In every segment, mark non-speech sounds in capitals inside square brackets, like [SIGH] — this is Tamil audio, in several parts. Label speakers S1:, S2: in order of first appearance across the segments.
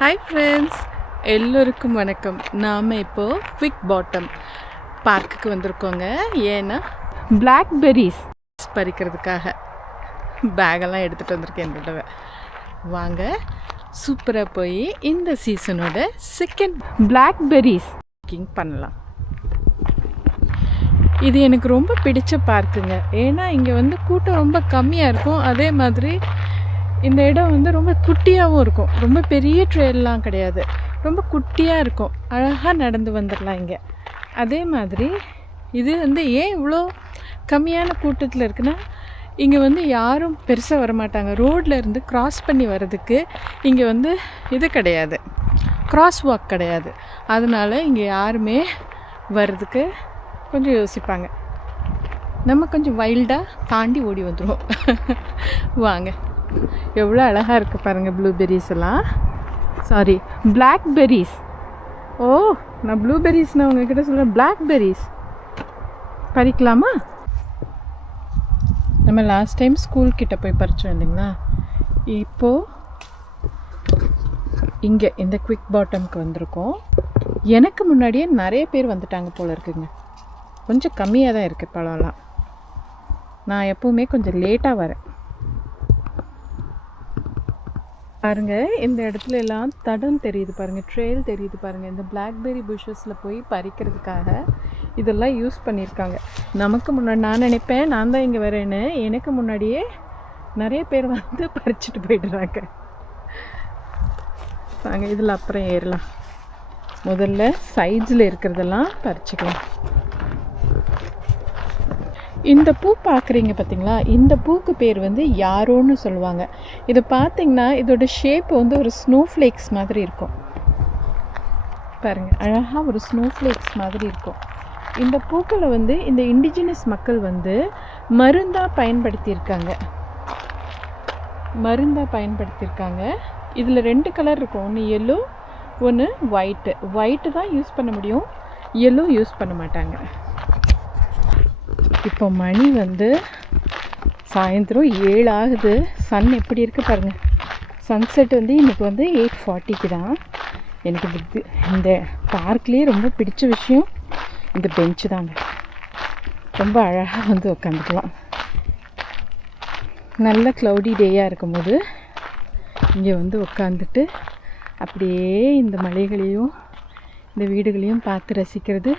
S1: ஹாய் ஃப்ரெண்ட்ஸ் எல்லோருக்கும் வணக்கம். நாம் இப்போது குவிக் பாட்டம் பார்க்குக்கு வந்திருக்கோங்க. ஏன்னா பிளாக்பெரிஸ் பறிக்கிறதுக்காக. பேகெல்லாம் எடுத்துகிட்டு வந்திருக்கேன் இந்த தடவை. வாங்க சூப்பராக போய் இந்த சீசனோட செகண்ட் பிளாக்பெரிஸ் குக்கிங் பண்ணலாம். இது எனக்கு ரொம்ப பிடிச்ச பார்க்குங்க ஏன்னா இங்கே வந்து கூட்டம் ரொம்ப கம்மியாக இருக்கும். அதே மாதிரி இந்த இடம் வந்து ரொம்ப குட்டியாகவும் இருக்கும். ரொம்ப பெரிய ட்ரெயிலெலாம் கிடையாது. ரொம்ப குட்டியாக இருக்கும். அழகாக நடந்து வந்துடலாம் இங்கே. அதே மாதிரி இது வந்து ஏன் இவ்வளோ கம்மியான கூட்டத்தில் இருக்குன்னா இங்கே வந்து யாரும் பெருசாக வரமாட்டாங்க. ரோட்டில் இருந்து கிராஸ் பண்ணி வர்றதுக்கு இங்கே வந்து இது கிடையாது. கிராஸ் வாக் கிடையாது. அதனால் இங்கே யாருமே வர்றதுக்கு கொஞ்சம் யோசிப்பாங்க. நம்ம கொஞ்சம் வைல்டாக தாண்டி ஓடி வந்துடுவோம் [LAUGHS] வாங்க. எவ்வளோ அழகாக இருக்குது பாருங்கள் ப்ளூபெரிஸ் எல்லாம். சாரி பிளாக்பெரிஸ் ஓ நான் ப்ளூபெர்ரிஸ்னால் உங்ககிட்ட சொல்கிறேன் பிளாக்பெரிஸ் பறிக்கலாமா? நம்ம லாஸ்ட் டைம் ஸ்கூல் கிட்ட போய் பறிச்சோம் இல்லைங்களா? இப்போது இங்கே இந்த குவிக் பாட்டம்க்கு வந்திருக்கோம். எனக்கு முன்னாடியே நிறைய பேர் வந்துட்டாங்க போல் இருக்குங்க. கொஞ்சம் கம்மியாக தான் இருக்குது பழம்லாம். நான் எப்போவுமே கொஞ்சம் லேட்டாக வரேன். பாருங்கள் இந்த இடத்துல எல்லாம் தடம் தெரியுது பாருங்கள் ட்ரெயில் தெரியுது பாருங்கள் இந்த பிளாக்பெரி புஷஸில் போய் பறிக்கிறதுக்காக இதெல்லாம் யூஸ் பண்ணியிருக்காங்க. நமக்கு முன்னாடி நான் நினைப்பேன் நான் தான் இங்கே வரேன்னு எனக்கு முன்னாடியே நிறைய பேர் வந்து [LAUGHS] பறிச்சுட்டு போயிடுறாங்க. நாங்கள் இதில் அப்புறம் ஏறலாம். முதல்ல சைட்ஸில் இருக்கிறதெல்லாம் பறிச்சுக்கலாம். இந்த பூ பார்க்குறீங்க பார்த்தீங்களா? இந்த பூக்கு பேர் வந்து யாரோன்னு சொல்லுவாங்க. இதை பார்த்தீங்கன்னா இதோட ஷேப் வந்து ஒரு ஸ்னோ ஃப்ளேக்ஸ் மாதிரி இருக்கும். பாருங்கள் அழகாக ஒரு ஸ்னோ ஃப்ளேக்ஸ் மாதிரி இருக்கும். இந்த பூக்களை வந்து இந்த இண்டிஜினஸ் மக்கள் வந்து மருந்தாக பயன்படுத்தியிருக்காங்க. மருந்தாக பயன்படுத்தியிருக்காங்க. இதில் ரெண்டு கலர் இருக்கும். ஒன்று எல்லோ ஒன்று ஒயிட்டு ஒயிட்டு தான் யூஸ் பண்ண முடியும். எல்லோ யூஸ் பண்ண மாட்டாங்க. இப்போ மணி வந்து சாயந்தரம் ஏழு ஆகுது. சன் எப்படி இருக்குது பாருங்கள் சன்செட் வந்து இன்றைக்கி வந்து எயிட் ஃபார்ட்டிக்கு தான். எனக்கு இது இந்த பார்க்லேயே ரொம்ப பிடிச்ச விஷயம் இந்த பெஞ்சு தாங்க. ரொம்ப அழகாக வந்து உட்காந்துக்கலாம் நல்ல க்ளவுடி டேயாக இருக்கும்போது இங்கே வந்து உட்காந்துட்டு அப்படியே இந்த மலைகளையும் இந்த வீடுகளையும் பார்த்து ரசிக்கிறது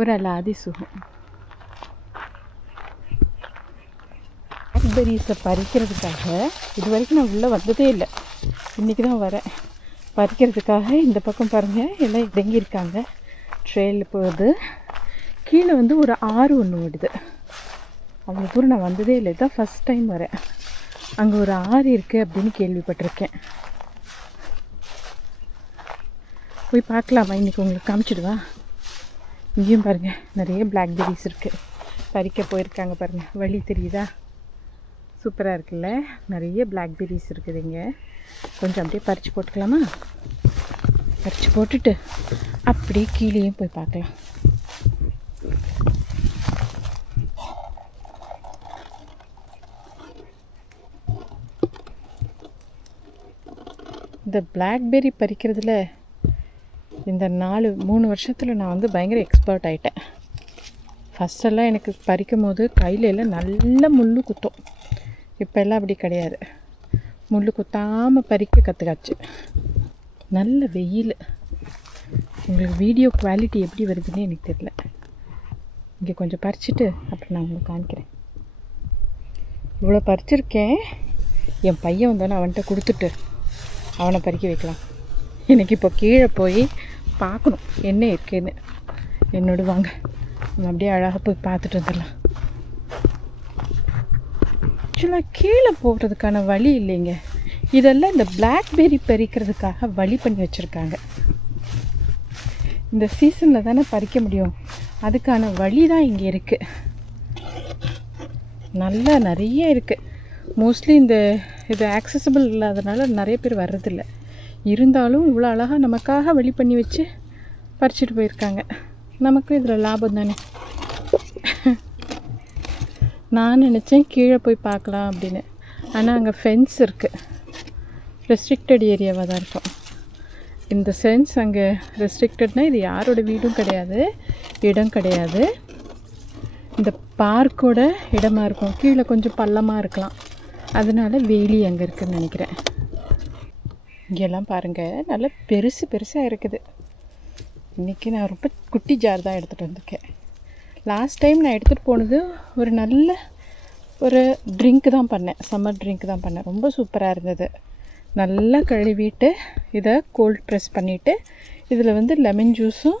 S1: ஒரு அலாதி சுகம். பிளாக்பெரிஸை பறிக்கிறதுக்காக இது வரைக்கும் நான் உள்ளே வந்ததே இல்லை. இன்றைக்கி தான் வரேன். பறிக்கிறதுக்காக இந்த பக்கம் பாருங்கள் எல்லாம் இறங்கியிருக்காங்க. ட்ரெயில் போகுது. கீழே வந்து ஒரு ஆறு ஒன்று ஓடுது. அவ்வளோ தூரம் நான் வந்ததே இல்லை. இதுதான் ஃபஸ்ட் டைம் வரேன். அங்கே ஒரு ஆறு இருக்குது அப்படின்னு கேள்விப்பட்டிருக்கேன். போய் பார்க்கலாமா? இன்றைக்கி உங்களுக்கு காமிச்சிடுவா? இங்கேயும் பாருங்கள் நிறைய பிளாக்பெரிஸ் இருக்குது பறிக்க போயிருக்காங்க பாருங்கள் வழி தெரியுதா? சூப்பராக இருக்குல்ல? நிறைய பிளாக்பெரிஸ் இருக்குது இங்கே. கொஞ்சம் அப்படியே பறித்து போட்டுக்கலாமா? பறித்து போட்டுட்டு அப்படியே கீழேயும் போய் பார்க்கலாம். இந்த பிளாக்பெரி பறிக்கிறதுல இந்த நாலு மூணு வருஷத்தில் நான் வந்து பயங்கர எக்ஸ்பர்ட் ஆகிட்டேன் ஃபஸ்ட்டெல்லாம் எனக்கு பறிக்கும் போது கையில் எல்லாம் நல்ல முள் குத்தும். இப்போ எல்லாம் அப்படி கிடையாது. முள் குத்தாமல் பறிக்க கற்றுக்காச்சு நல்ல வெயில். உங்களுக்கு வீடியோ குவாலிட்டி எப்படி வருதுன்னு எனக்கு தெரியல. இங்கே கொஞ்சம் பறிச்சுட்டு அப்புறம் நான் உங்களுக்கு காமிக்கிறேன். இவ்வளோ பறிச்சிருக்கேன். என் பையன் வந்தோன்னே அவன்கிட்ட கொடுத்துட்டு அவனை பறிக்க வைக்கலாம். எனக்கு இப்போ கீழே போய் பார்க்கணும் என்ன இருக்குன்னு. என்னோட வாங்க. நம்ம அப்படியே அழகாக போய் பார்த்துட்டு வந்துடலாம். ஆக்சுவலாக கீழே போகிறதுக்கான வழி இல்லைங்க. இதெல்லாம் இந்த பிளாக்பெரி பறிக்கிறதுக்காக வழி பண்ணி வச்சுருக்காங்க. இந்த சீசனில் தானே பறிக்க முடியும். அதுக்கான வழி தான் இங்கே இருக்குது நல்லா நிறைய இருக்குது மோஸ்ட்லி இந்த இது ஆக்சசபிள் இல்லாதனால நிறைய பேர் வர்றதில்ல. இருந்தாலும் இவ்வளோ அழகாக நமக்காக வழி பண்ணி வச்சு பறிச்சுட்டு போயிருக்காங்க. நமக்கும் இதில் லாபம் தானே. நான் நினச்சேன் கீழே போய் பார்க்கலாம் அப்படின்னு. ஆனால் அங்கே ஃபென்ஸ் இருக்குது ரெஸ்ட்ரிக்டட் ஏரியாவாக தான் இருக்கும். இந்த சென்ஸ் அங்கே ரெஸ்ட்ரிக்டட்னால் இது யாரோட வீடும் கிடையாது. இடம் கிடையாது. இந்த பார்க்கோட இடமா இருக்கும். கீழே கொஞ்சம் பள்ளமாக இருக்கலாம். அதனால வேலி அங்கே இருக்குன்னு நினைக்கிறேன். இங்கெல்லாம் பாருங்கள் நல்லா பெருசு பெருசாக இருக்குது. இன்றைக்கி நான் ரொம்ப குட்டி ஜார் தான் எடுத்துகிட்டு வந்திருக்கேன். லாஸ்ட் டைம் நான் எடுத்துகிட்டு போனது ஒரு நல்ல ஒரு ட்ரிங்க் தான் பண்ணேன். சம்மர் ட்ரிங்க் தான் பண்ணேன். ரொம்ப சூப்பராக இருந்தது. நல்லா கழுவிட்டு இதை கோல்ட் ப்ரெஸ் பண்ணிவிட்டு இதில் வந்து லெமன் ஜூஸும்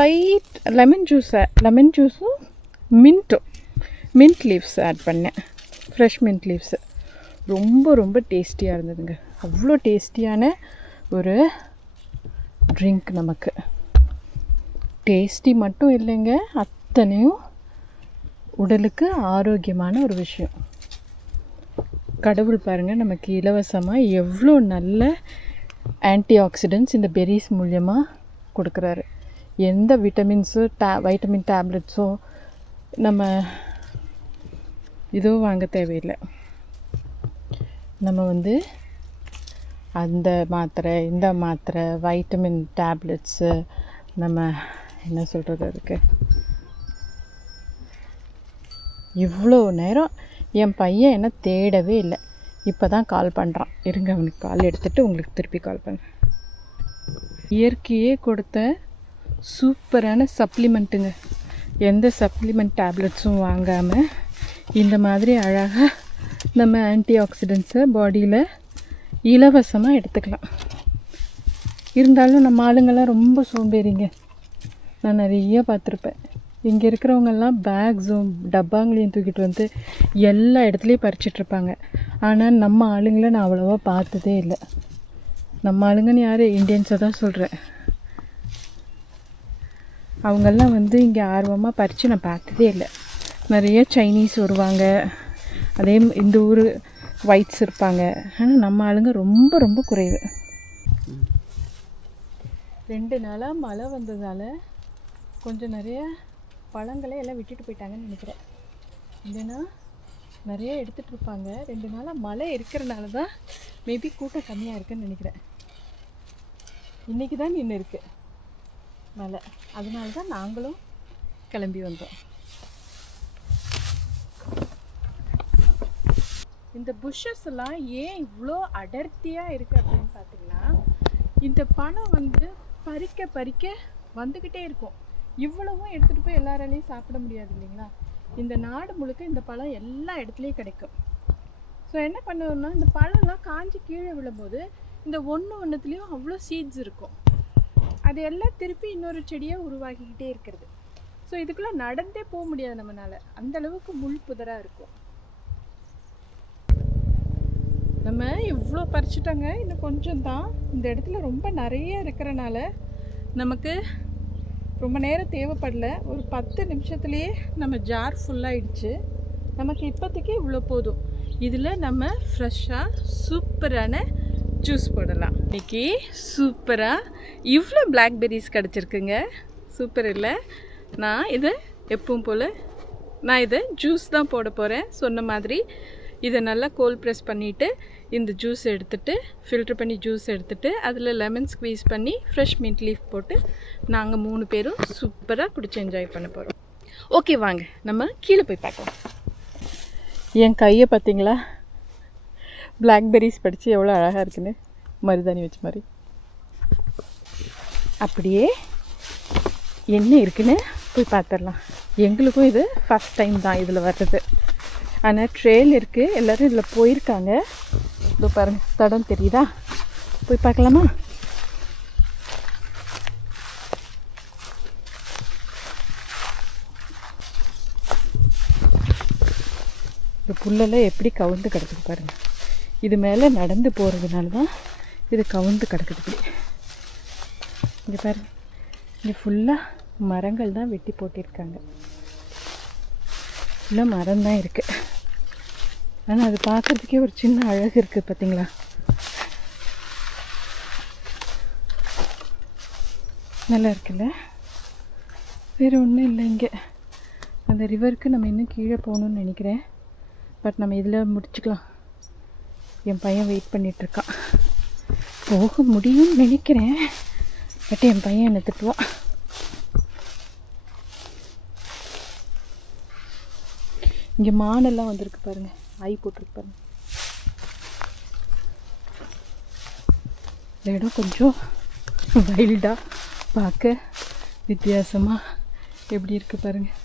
S1: லைட் லெமன் ஜூஸை லெமன் ஜூஸும் மின்ட்டும் மின்ட் லீவ்ஸ் ஆட் பண்ணேன். ஃப்ரெஷ் மின்ட் லீவ்ஸு ரொம்ப ரொம்ப டேஸ்டியாக இருந்ததுங்க. அவ்வளோ டேஸ்டியான ஒரு ட்ரிங்க் நமக்கு. டேஸ்டி மட்டும் இல்லைங்க. அத்தனையும் உடலுக்கு ஆரோக்கியமான ஒரு விஷயம். கடவுள் பாருங்கள் நமக்கு இலவசமாக எவ்வளோ நல்ல ஆன்டி ஆக்சிடென்ட்ஸ் இந்த பெரிஸ் மூலியமாக கொடுக்குறாரு. எந்த விட்டமின்ஸோ டே வைட்டமின் டேப்லெட்ஸோ நம்ம இதுவும் வாங்க தேவையில்லை. நம்ம வந்து அந்த மாத்திரை இந்த மாத்திரை வைட்டமின் டேப்லெட்ஸு நம்ம என்ன சொல்கிறது அதுக்கு? இவ்வளோ நேரம் என் பையன் என்ன தேடவே இல்லை. இப்போ தான் கால் பண்ணுறான் இருங்க அவனுக்கு கால் எடுத்துகிட்டு உங்களுக்கு திருப்பி கால் பண்ணுறேன் இயற்கையே கொடுத்த சூப்பரான சப்ளிமெண்ட்டுங்க எந்த சப்ளிமெண்ட் டேப்லெட்ஸும் வாங்காமல் இந்த மாதிரி அழகாக நம்ம ஆன்டி ஆக்சிடென்ட்ஸை பாடியில் இலவசமாக எடுத்துக்கலாம். இருந்தாலும் நம்ம ஆளுங்கள்லாம் ரொம்ப சோம்பேறிங்க. நான் நிறைய பார்த்துருப்பேன். இங்கே இருக்கிறவங்கெல்லாம் பேக்ஸும் டப்பாங்களையும் தூக்கிட்டு வந்து எல்லா இடத்துலையும் பறிச்சிட்ருப்பாங்க ஆனால் நம்ம ஆளுங்களை நான் அவ்வளோவா பார்த்ததே இல்லை. நம்ம ஆளுங்கன்னு யார்? இந்தியன்ஸை தான் சொல்கிறேன் அவங்கெல்லாம் வந்து இங்கே ஆர்வமாக பறித்து நான் பார்த்ததே இல்லை. நிறைய சைனீஸ் வருவாங்க. அதே இந்த ஊர் ஒயிட்ஸ் இருப்பாங்க. ஆனால் நம்ம ஆளுங்க ரொம்ப ரொம்ப குறைவு. ரெண்டு நாளாக மழை வந்ததால் கொஞ்சம் நிறைய பழங்களை எல்லாம் விட்டுட்டு போயிட்டாங்கன்னு நினைக்கிறேன். இல்லைன்னா நிறைய எடுத்துகிட்டு இருப்பாங்க. ரெண்டு நாளாக மழை இருக்கிறனால தான் மேபி கூட்டம் கம்மியாக இருக்குன்னு நினைக்கிறேன். இன்றைக்கி தான் நின்று இருக்குது மழை. அதனால தான் நாங்களும் கிளம்பி வந்தோம். இந்த புஷ்ஷஸ் எல்லாம் ஏன் இவ்வளோ அடர்த்தியாக இருக்குது அப்படின்னு பார்த்தீங்கன்னா இந்த பழம் வந்து பறிக்க பறிக்க வந்துக்கிட்டே இருக்கும். இவ்வளவும் எடுத்துகிட்டு போய் எல்லாராலையும் சாப்பிட முடியாது இல்லைங்களா? இந்த நாடு முழுக்க இந்த பழம் எல்லா இடத்துலையும் கிடைக்கும். ஸோ என்ன பண்ணுவோம்னா இந்த பழம்லாம் காஞ்சி கீழே விழும்போது இந்த ஒன்று ஒன்றுத்துலேயும் அவ்வளோ சீட்ஸ் இருக்கும். அது எல்லாம் திருப்பி இன்னொரு செடியாக உருவாக்கிக்கிட்டே இருக்கிறது. ஸோ இதுக்குள்ளே நடந்தே போக முடியாது நம்மளால் அந்த அளவுக்கு முள் புதராக இருக்கும். நம்ம இவ்வளோ பறிச்சிட்டோங்க. இன்னும் கொஞ்சம் தான் இந்த இடத்துல ரொம்ப நிறைய இருக்கிறனால நமக்கு ரொம்ப நேரம் தேவைப்படல. ஒரு பத்து நிமிஷத்துலேயே நம்ம ஜார் ஃபுல்லாகிடுச்சு நமக்கு இப்போதைக்கு இவ்வளோ போதும். இதில் நம்ம ஃப்ரெஷ்ஷாக சூப்பரான ஜூஸ் போடலாம். இன்றைக்கி சூப்பராக இவ்வளோ பிளாக்பெரிஸ் கிடச்சிருக்குங்க. சூப்பர் இல்லை. நான் இதை எப்பவும் போல் நான் இதை ஜூஸ் தான் போட போகிறேன் சொன்ன மாதிரி இதை நல்லா கோல் ப்ரெஸ் பண்ணிவிட்டு இந்த ஜூஸ் எடுத்துகிட்டு ஃபில்ட்ரு பண்ணி ஜூஸ் எடுத்துகிட்டு அதில் லெமன் ஸ்க்வீஸ் பண்ணி ஃப்ரெஷ் மின்ட் லீஃப் போட்டு நாங்கள் மூணு பேரும் சூப்பராக குடிச்சு என்ஜாய் பண்ண போகிறோம் ஓகே வாங்க. நம்ம கீழே போய் பார்க்கலாம். என் கையை பார்த்தீங்களா? பிளாக்பெரிஸ் படித்து எவ்வளோ அழகாக இருக்குன்னு மருதாணி வச்ச மாதிரி. அப்படியே என்ன இருக்குன்னு போய் பார்த்துடலாம். எங்களுக்கும் இது ஃபஸ்ட் டைம் தான் இதில் வர்றது. ஆனால் ட்ரெயில் இருக்குது எல்லோரும் இதில் போயிருக்காங்க. இதோ பாருங்க தடம் தெரியுதா? போய் பார்க்கலாமா? இந்த புல்லெல்லாம் எப்படி கவுந்து கிடக்குது பாருங்க. இது மேலே நடந்து போகிறதுனால தான் இது கவுந்து கிடக்குது இப்படி. இங்கே பாருங்க. இங்கே ஃபுல்லாக மரங்கள் தான் வெட்டி போட்டிருக்காங்க. ஃபுல்லாக மரம் தான் இருக்குது ஆனால் அது பார்க்குறதுக்கே ஒரு சின்ன அழகு இருக்குது பார்த்தீங்களா நல்லா இருக்குல்ல? வேறு ஒன்றும் இல்லை இங்கே. அந்த ரிவருக்கு நம்ம இன்னும் கீழே போகணும்னு நினைக்கிறேன். பட் நம்ம இதில் முடிச்சுக்கலாம். என் பையன் வெயிட் பண்ணிகிட்ருக்கான் போக முடியும்னு நினைக்கிறேன். பட் என் பையன் என்னை திட்டுவான் இங்கே மானெல்லாம் வந்திருக்கு பாருங்கள் ஐ போட்டிருக்கு இந்த இடம் கொஞ்சம் வைல்டாக பார்க்க வித்தியாசமாக எப்படி இருக்கு பாருங்கள்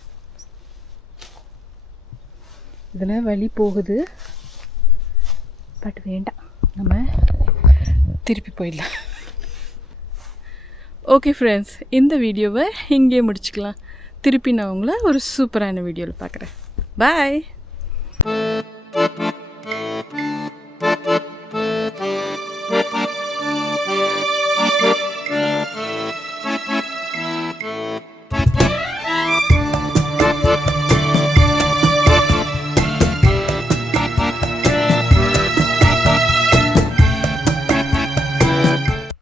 S1: இதில் வழி போகுது. பட் வேண்டாம். நம்ம திருப்பி போயிடலாம். ஓகே ஃப்ரெண்ட்ஸ் இந்த வீடியோவை இங்கேயே முடிச்சுக்கலாம். திருப்பி நான் உங்களை ஒரு சூப்பரான வீடியோவில் பார்க்குறேன். பாய்